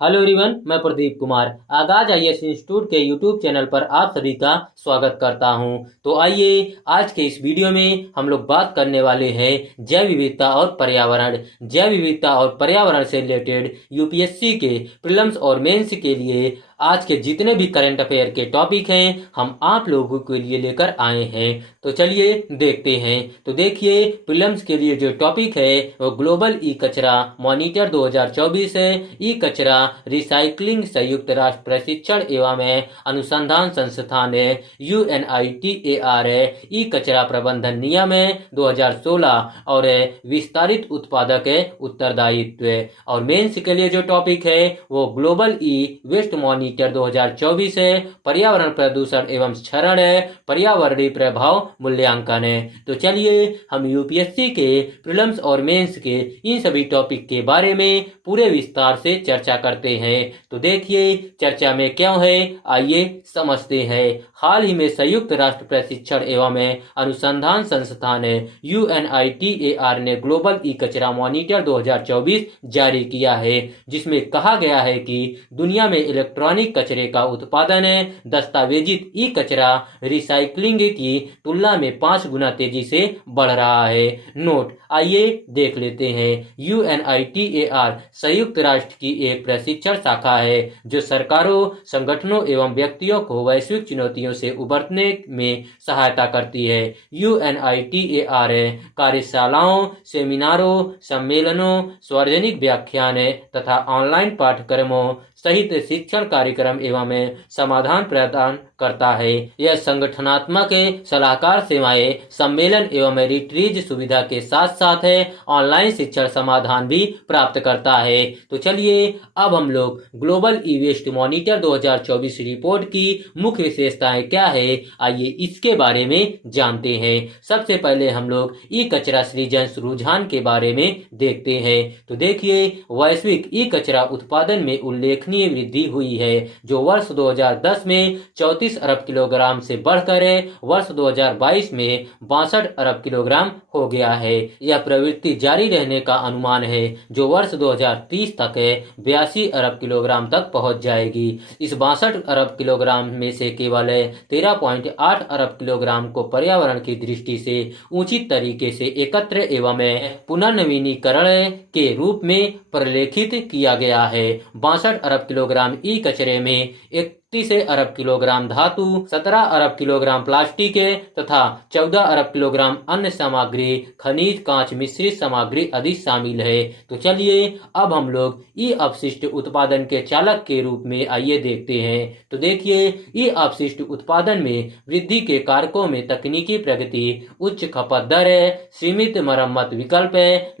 Hello everyone, मैं प्रदीप कुमार आगाज IAS institute के यूट्यूब चैनल पर आप सभी का स्वागत करता हूं। तो आइए आज के इस वीडियो में हम लोग बात करने वाले हैं जैव विविधता और पर्यावरण। जैव विविधता और पर्यावरण से रिलेटेड यूपीएससी के प्रीलिम्स और मेंस के लिए आज के जितने भी करंट अफेयर के टॉपिक हैं हम आप लोगों के लिए लेकर आए हैं। तो चलिए देखते हैं। तो देखिए, प्रीलिम्स के लिए जो टॉपिक है वो ग्लोबल ई कचरा मॉनिटर 2024 है। ई कचरा रिसाइकलिंग संयुक्त राष्ट्र प्रशिक्षण एवं अनुसंधान संस्थान है, UNITAR है। ई कचरा प्रबंधन नियम है 2016 और विस्तारित उत्पादक है उत्तरदायित्व है। और मेंस के लिए जो टॉपिक है वो ग्लोबल ई वेस्ट मॉनिटर 2024 है, पर्यावरण प्रदूषण एवं क्षरण है, पर्यावरणीय प्रभाव मूल्यांकन है। तो चलिए हम यूपीएससी के प्रीलिम्स और मेंस के इन सभी टॉपिक के बारे में पूरे विस्तार से चर्चा करते हैं। तो देखिए चर्चा में क्या है, आइए समझते हैं। हाल ही में संयुक्त राष्ट्र प्रशिक्षण एवं अनुसंधान संस्थान है UNITAR ने ग्लोबल ई कचरा मॉनिटर 2024 जारी किया है, जिसमें कहा गया है कि दुनिया में इलेक्ट्रॉनिक कचरे का उत्पादन दस्तावेजित ई कचरा रिसाइकलिंग की तुलना में 5 गुना तेजी से बढ़ रहा है। नोट, आइए देख लेते हैं। UNITAR संयुक्त राष्ट्र की एक प्रशिक्षण शाखा है जो सरकारों, संगठनों एवं व्यक्तियों को वैश्विक चुनौतियों से उबरने में सहायता करती है। UNITAR कार्यशालाओं, सेमिनारों, सम्मेलनों, सार्वजनिक व्याख्यान तथा ऑनलाइन पाठ्यक्रमों सहित शिक्षण कार्यक्रम एवं समाधान प्रदान करता है। यह संगठनात्मक सलाहकार सेवाएं, सम्मेलन एवं रिट्रीट सुविधा के साथ साथ ऑनलाइन शिक्षण समाधान भी प्राप्त करता है। तो चलिए अब हम लोग global e waste monitor 2024 report की मुख्य विशेषताएं क्या है, आइए इसके बारे में जानते हैं। सबसे पहले हम लोग ई कचरा सृजन रुझान के बारे में देखते हैं। तो देखिए, वैश्विक ई कचरा उत्पादन में उल्लेखनीय वृद्धि हुई है, जो वर्ष 2010 में 34 अरब किलोग्राम से बढ़कर वर्ष 2022 में 62 अरब किलोग्राम हो गया है। यह प्रवृत्ति जारी रहने का अनुमान है, जो वर्ष 2030 तक 82 अरब किलोग्राम तक पहुंच जाएगी। इस 62 अरब किलोग्राम में से केवल 13.8 अरब किलोग्राम को पर्यावरण की दृष्टि से उचित तरीके से एकत्र एवं पुनर्नवीनीकरण के रूप में प्रलेखित किया गया है। 62 अरब किलोग्राम ई कचरे में 31 अरब किलोग्राम धातु, 17 अरब किलोग्राम प्लास्टिक तथा 14 अरब किलोग्राम अन्य सामग्री, खनिज, कांच मिश्रित सामग्री आदि शामिल है। तो चलिए अब हम लोग ई अपशिष्ट उत्पादन के चालक के रूप में आइए देखते हैं। तो देखिए, ई अपशिष्ट उत्पादन में वृद्धि के कारकों में तकनीकी प्रगति, उच्च खपत दर, सीमित मरम्मत विकल्प,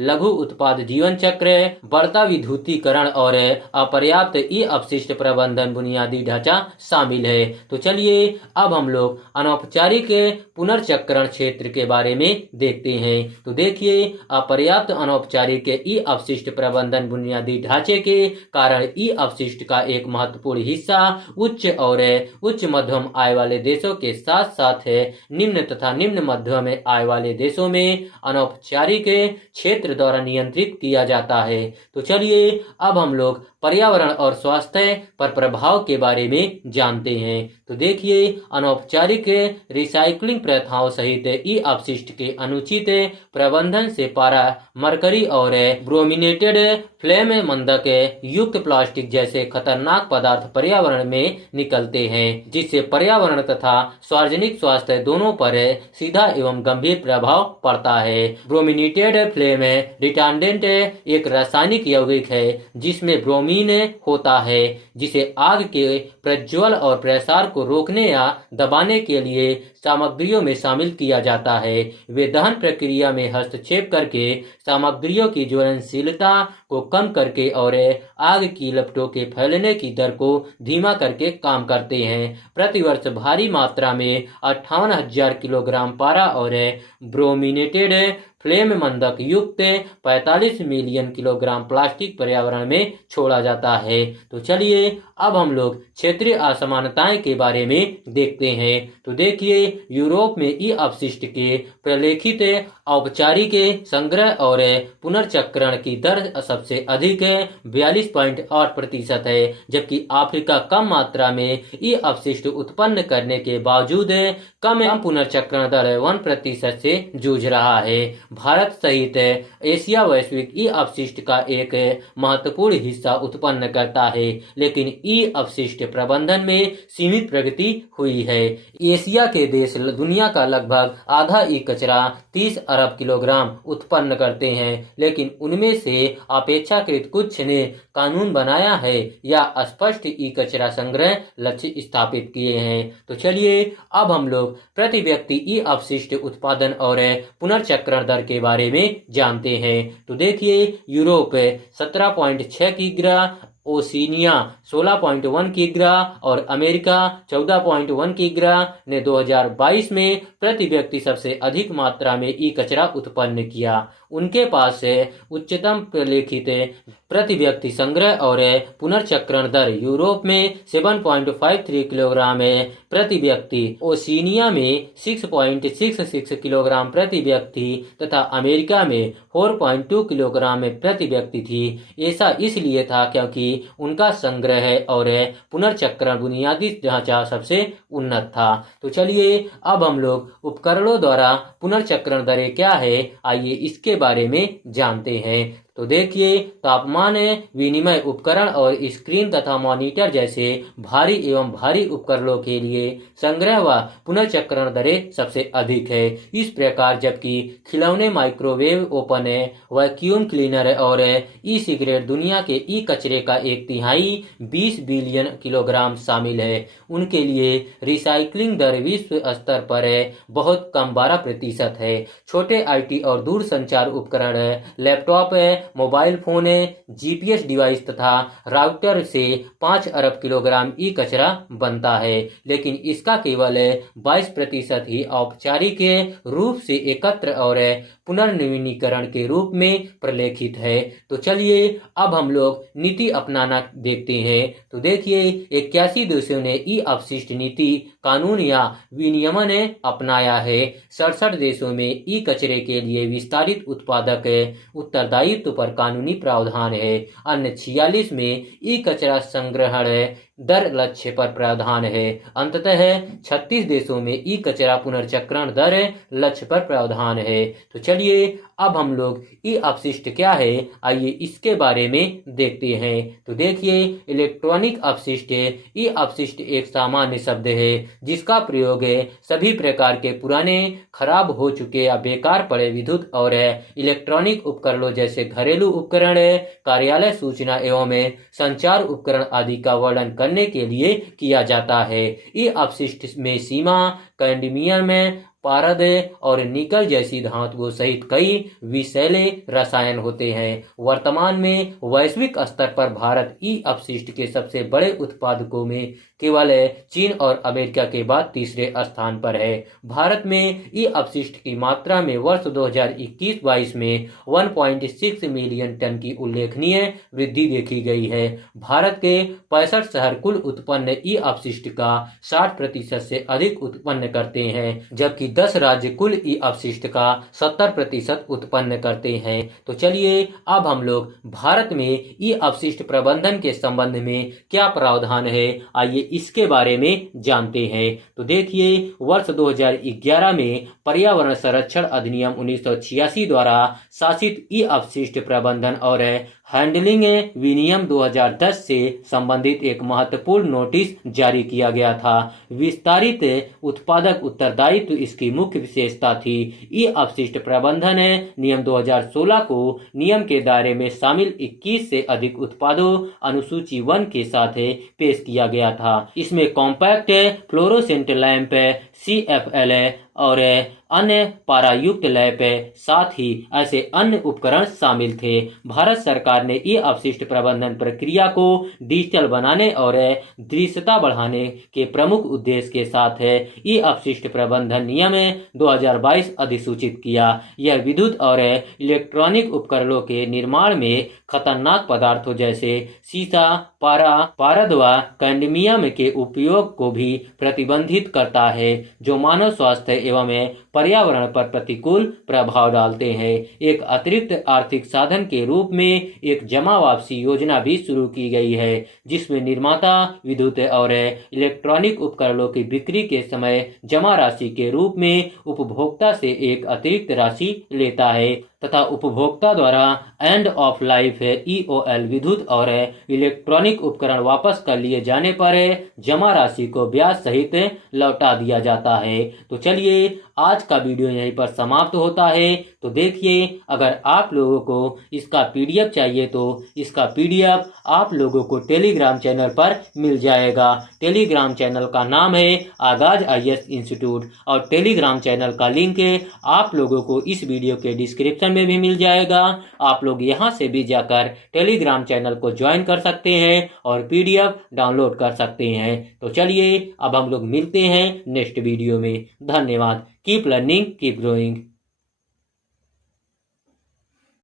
लघु उत्पाद जीवन चक्र, बढ़ता विद्युतीकरण और अपर्याप्त ई अपशिष्ट प्रबंधन बुनियादी ढांचा शामिल है। तो चलिए अब हम लोग अनौपचारिक पुनर्चक्रण क्षेत्र के बारे में देखते हैं। तो देखिए, अपर्याप्त अनौपचारिक ई अपशिष्ट प्रबंधन बुनियादी ढांचे के कारण ई अपशिष्ट का एक महत्वपूर्ण हिस्सा उच्च और उच्च मध्यम आय वाले देशों के साथ साथ निम्न तथा निम्न मध्यम आय वाले देशों में अनौपचारिक क्षेत्र द्वारा नियंत्रित किया जाता है। तो चलिए अब हम लोग पर्यावरण और स्वास्थ्य पर प्रभाव के बारे में जानते हैं। तो देखिए, अनौपचारिक रिसाइकलिंग प्रथाओं सहित ई अपशिष्ट के अनुचित प्रबंधन से पारा, मरकरी और ब्रोमिनेटेड फ्लेम मंदक युक्त प्लास्टिक जैसे खतरनाक पदार्थ पर्यावरण में निकलते हैं, जिससे पर्यावरण तथा सार्वजनिक स्वास्थ्य दोनों पर सीधा एवं गंभीर प्रभाव पड़ता है। ब्रोमिनेटेड फ्लेम रिटार्डेंट एक रासायनिक यौगिक है जिसमें ब्रोमीन होता है, जिसे आग के प्रज्वल और प्रसार को रोकने या दबाने के लिए सामग्रियों में शामिल किया जाता है। वे दहन प्रक्रिया में हस्तक्षेप करके सामग्रियों की ज्वलनशीलता को कम करके और आग की लपटों के फैलने की दर को धीमा करके काम करते हैं। प्रतिवर्ष भारी मात्रा में 58,000 किलोग्राम पारा और ब्रोमिनेटेड फ्लेम मंदक युक्त 45 मिलियन किलोग्राम प्लास्टिक पर्यावरण में छोड़ा जाता है। तो चलिए अब हम लोग क्षेत्रीय असमानताएं के बारे में देखते हैं। तो देखिए, यूरोप में ई अपशिष्ट के प्रलेखित औपचारिक संग्रह और पुनर्चक्रण की दर सबसे अधिक 42.8% है, जबकि अफ्रीका कम मात्रा में ई अपशिष्ट उत्पन्न करने के बावजूद कम पुनर्चक्रण दर 1% से जूझ रहा है। भारत सहित एशिया वैश्विक ई अपशिष्ट का एक महत्वपूर्ण हिस्सा उत्पन्न करता है, लेकिन ई अपशिष्ट प्रबंधन में सीमित प्रगति हुई है। एशिया के देश दुनिया का लगभग आधा ई कचरा 30 अरब किलोग्राम उत्पन्न करते हैं, लेकिन उनमें से अपेक्षाकृत कुछ ने कानून बनाया है या स्पष्ट ई कचरा संग्रह लक्ष्य स्थापित किए हैं। तो चलिए अब हम लोग प्रति व्यक्ति ई अपशिष्ट उत्पादन और पुनर्चक्रण दर के बारे में जानते हैं। तो देखिए, यूरोप 17.6 किग्रा, ओशिनिया 16.1 किग्रा और अमेरिका 14.1 किग्रा ने 2022 में प्रति व्यक्ति सबसे अधिक मात्रा में ई कचरा उत्पन्न किया। उनके पास उच्चतम प्रलेखित प्रति व्यक्ति संग्रह और पुनर्चक्रण दर यूरोप में 7.53 किलोग्राम प्रति व्यक्ति, ओशिनिया में 6.66 किलोग्राम प्रति व्यक्ति तथा अमेरिका में 4.2 किलोग्राम प्रति व्यक्ति थी। ऐसा इसलिए था क्योंकि उनका संग्रह और पुनर्चक्रण बुनियादी ढांचा सबसे उन्नत था। तो चलिए अब हम लोग उपकरणों द्वारा पुनर्चक्रण दरें क्या है, आइए इसके बारे में जानते हैं। तो देखिए, तापमान विनिमय उपकरण और स्क्रीन तथा मॉनिटर जैसे भारी एवं भारी उपकरणों के लिए संग्रह व पुनर्चक्रण दरें सबसे अधिक है। इस प्रकार जबकि खिलौने, माइक्रोवेव ओवन, वैक्यूम क्लीनर और ई सिगरेट दुनिया के ई कचरे का 1/3 20 बिलियन किलोग्राम शामिल है, उनके लिए रिसाइकलिंग दर विश्व स्तर पर बहुत कम 12% है। छोटे आईटी और दूरसंचार उपकरण, laptop, mobile phone, GPS device तथा राउटर से 5 अरब किलोग्राम ई कचरा बनता है, लेकिन इसका केवल 22% ही औपचारिक रूप से एकत्र और पुनर्नवीनीकरण के रूप में प्रलेखित है। तो चलिए अब हम लोग नीति अपनाना देखते हैं। तो देखिए, 81 देशों ने ई अपशिष्ट नीति, कानून या विनियमन अपनाया है। 67 देशों में ई कचरे के लिए विस्तारित उत्पादक उत्तरदायित्व पर कानूनी प्रावधान है। अन्य 46 में ई कचरा संग्रहण दर लक्ष्य पर प्रावधान है। अंततः 36 देशों में ई कचरा पुनर्चक्रण दर लक्ष्य पर प्रावधान है। तो चलिए अब हम लोग ई अपशिष्ट क्या है, आइए इसके बारे में देखते हैं। तो देखिए, इलेक्ट्रॉनिक अपशिष्ट। ई अपशिष्ट एक सामान्य शब्द है जिसका प्रयोग सभी प्रकार के पुराने, खराब हो चुके या बेकार पड़े विद्युत और इलेक्ट्रॉनिक उपकरणों जैसे घरेलू उपकरण, कार्यालय सूचना एवं संचार उपकरण आदि का वर्णन करने के लिए किया जाता है। ई अपशिष्ट में सीमा, कैडमियम, पारद और निकल जैसी धातुओं सहित कई विषैले रसायन होते हैं। वर्तमान में वैश्विक स्तर पर भारत ई अपशिष्ट के सबसे बड़े उत्पादकों में केवल चीन और अमेरिका के बाद तीसरे स्थान पर है। भारत में ई अपशिष्ट की मात्रा में वर्ष 2021-22 में 1.6 मिलियन टन की उल्लेखनीय वृद्धि देखी गई है। भारत के 65 शहर कुल उत्पन्न ई अपशिष्ट का 60% से अधिक उत्पन्न करते हैं, जबकि 10 राज्य कुल ई अपशिष्ट का 70% उत्पन्न करते हैं। तो चलिए अब हम लोग भारत में ई अपशिष्ट प्रबंधन के संबंध में क्या प्रावधान है, आइए इसके बारे में जानते हैं। तो देखिए, वर्ष 2011 में पर्यावरण संरक्षण अधिनियम 1986 द्वारा शासित ई अपशिष्ट प्रबंधन और हैंडलिंग विनियम 2010 से संबंधित एक महत्वपूर्ण नोटिस जारी किया गया था। विस्तारित उत्पादक उत्तरदायित्व इसकी मुख्य विशेषता थी। ई अपशिष्ट प्रबंधन नियम 2016 को नियम के दायरे में शामिल 21 से अधिक उत्पादों अनुसूची 1 के साथ पेश किया गया था। इसमें कॉम्पैक्ट फ्लोरोसेंट लैंप, CFL, और अन्य पारायुक्त लैब, साथ ही ऐसे अन्य उपकरण शामिल थे। भारत सरकार ने ई अपशिष्ट प्रबंधन प्रक्रिया को डिजिटल बनाने और दृश्यता बढ़ाने के प्रमुख उद्देश्य के साथ ई अपशिष्ट प्रबंधन नियम 2022 अधिसूचित किया। यह विद्युत और इलेक्ट्रॉनिक उपकरणों के निर्माण में खतरनाक पदार्थों जैसे सीसा, पारद व कैडमियम के उपयोग को भी प्रतिबंधित करता है, जो मानव स्वास्थ्य एवं पर्यावरण पर प्रतिकूल प्रभाव डालते हैं। एक अतिरिक्त आर्थिक साधन के रूप में एक जमा वापसी योजना भी शुरू की गई है, जिसमें निर्माता विद्युत और इलेक्ट्रॉनिक उपकरणों की बिक्री के समय जमा राशि के रूप में उपभोक्ता से एक अतिरिक्त राशि लेता है तथा उपभोक्ता द्वारा एंड ऑफ लाइफ EOL विद्युत और इलेक्ट्रॉनिक उपकरण वापस कर लिए जाने पर जमा राशि को ब्याज सहित लौटा दिया जाता है। तो चलिए, आज का वीडियो यहीं पर समाप्त होता है। तो देखिए, अगर आप लोगों को इसका PDF चाहिए तो इसका PDF आप लोगों को टेलीग्राम चैनल पर मिल जाएगा। टेलीग्राम चैनल का नाम है आगाज IAS इंस्टीट्यूट और टेलीग्राम चैनल का लिंक आप लोगों को इस वीडियो के डिस्क्रिप्शन में भी मिल जाएगा। आप लोग यहां से भी जाकर टेलीग्राम चैनल को ज्वाइन कर सकते हैं और PDF डाउनलोड कर सकते हैं। तो चलिए, अब हम लोग मिलते हैं नेक्स्ट वीडियो में। धन्यवाद। Keep learning, keep growing.